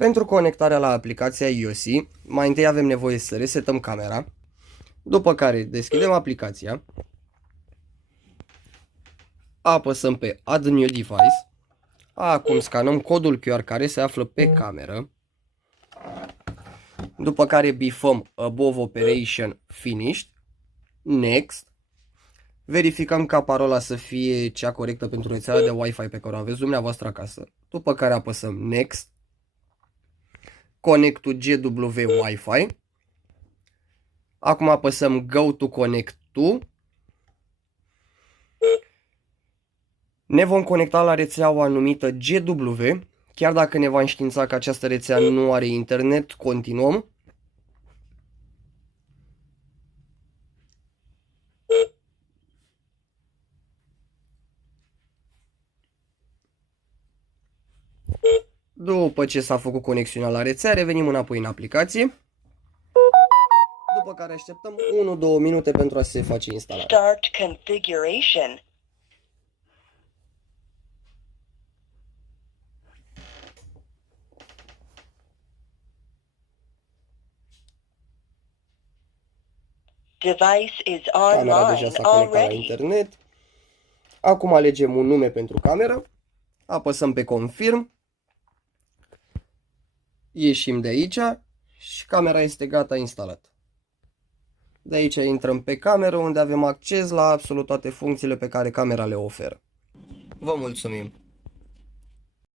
Pentru conectarea la aplicația iOS, mai întâi avem nevoie să resetăm camera, după care deschidem aplicația, apăsăm pe Add New Device, acum scanăm codul QR care se află pe cameră, după care bifăm Above Operation Finished, Next, verificăm ca parola să fie cea corectă pentru rețeaua de Wi-Fi pe care o aveți dumneavoastră acasă, după care apăsăm Next, Connect to GW Wi-Fi, acum apăsăm Go to Connect to, ne vom conecta la rețeaua numită GW, chiar dacă ne va înștiința că această rețea nu are internet, continuăm. După ce s-a făcut conexiunea la rețea, revenim înapoi în aplicație, după care așteptăm 1-2 minute pentru a se face instalarea. Start configuration. Device is Camera online deja s-a conectat la already. internet. Acum alegem un nume pentru cameră, apăsăm pe Confirm, ieșim de aici și camera este gata instalată. De aici intrăm pe cameră unde avem acces la absolut toate funcțiile pe care camera le oferă. Vă mulțumim!